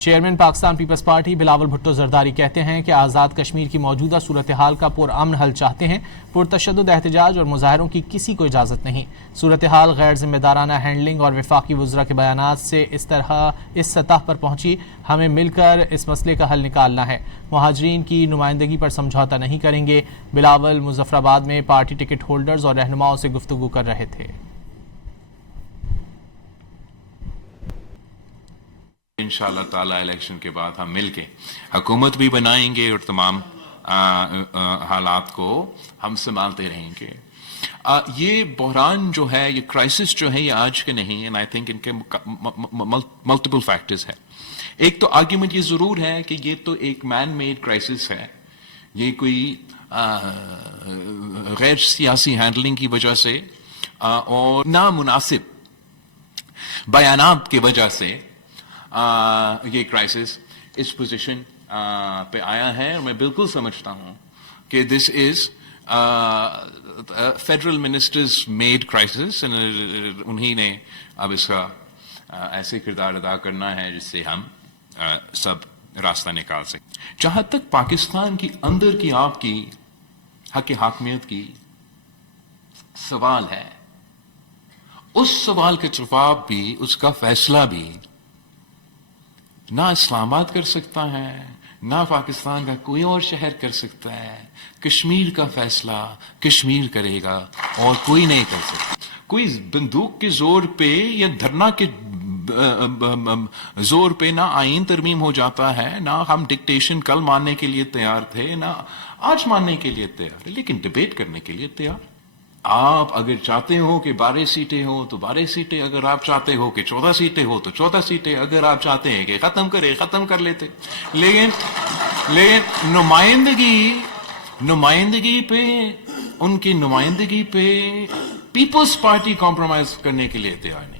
Chairman Pakistan Peoples Party Bilawal Bhutto Zardari کہتے ہیں کہ آزاد کشمیر کی موجودہ صورتحال کا پرامن حل چاہتے ہیں. پرتشدد احتجاج اور مظاہروں کی کسی کو اجازت نہیں. صورتحال غیر ذمہ دارانہ ہینڈلنگ اور وفاقی وزراء کے بیانات سے اس سطح پر پہنچی. ہمیں مل کر اس مسئلے کا حل نکالنا ہے. مہاجرین کی نمائندگی پر سمجھوتہ نہیں کریں گے. بلاول مظفر آباد میں پارٹی ٹکٹ ہولڈرز اور رہنماؤں سے گفتگو کر رہے تھے. انشاءاللہ تعالی الیکشن کے بعد ہم مل کے حکومت بھی بنائیں گے اور تمام حالات کو ہم سنبھالتے رہیں گے. یہ بحران جو ہے، یہ کرائسس جو ہے، یہ آج کے نہیں، and I think ان کے ملٹیپل فیکٹرز ہیں. ایک تو آرگیومنٹ یہ ضرور ہے کہ یہ تو ایک مین میڈ کرائسس ہے. یہ کوئی غیر سیاسی ہینڈلنگ کی وجہ سے اور نامناسب بیانات کی وجہ سے یہ کرائسس اس پوزیشن پہ آیا ہے. اور میں بالکل سمجھتا ہوں کہ دس از فیڈرل منسٹرز میڈ کرائسس. انہی نے اب اس کا ایسے کردار ادا کرنا ہے جس سے ہم سب راستہ نکال سکیں. جہاں تک پاکستان کی اندر کی آپ کی حق حاکمیت کی سوال ہے، اس سوال کا جواب بھی، اس کا فیصلہ بھی نہ اسلام آباد کر سکتا ہے، نہ پاکستان کا کوئی اور شہر کر سکتا ہے. کشمیر کا فیصلہ کشمیر کرے گا اور کوئی نہیں کر سکتا. کوئی بندوق کے زور پہ یا دھرنا کے زور پہ نہ آئین ترمیم ہو جاتا ہے، نہ ہم ڈکٹیشن کل ماننے کے لیے تیار تھے، نہ آج ماننے کے لیے تیار ہے، لیکن ڈیبیٹ کرنے کے لیے تیار. آپ اگر چاہتے ہو کہ 12 سیٹیں ہو تو 12 سیٹیں، اگر آپ چاہتے ہو کہ 14 سیٹیں ہو تو 14 سیٹیں، اگر آپ چاہتے ہیں کہ ختم کر لیتے. لیکن نمائندگی پہ، ان کی نمائندگی پہ پیپلز پارٹی کمپرومائز کرنے کے لیے تیار نہیں.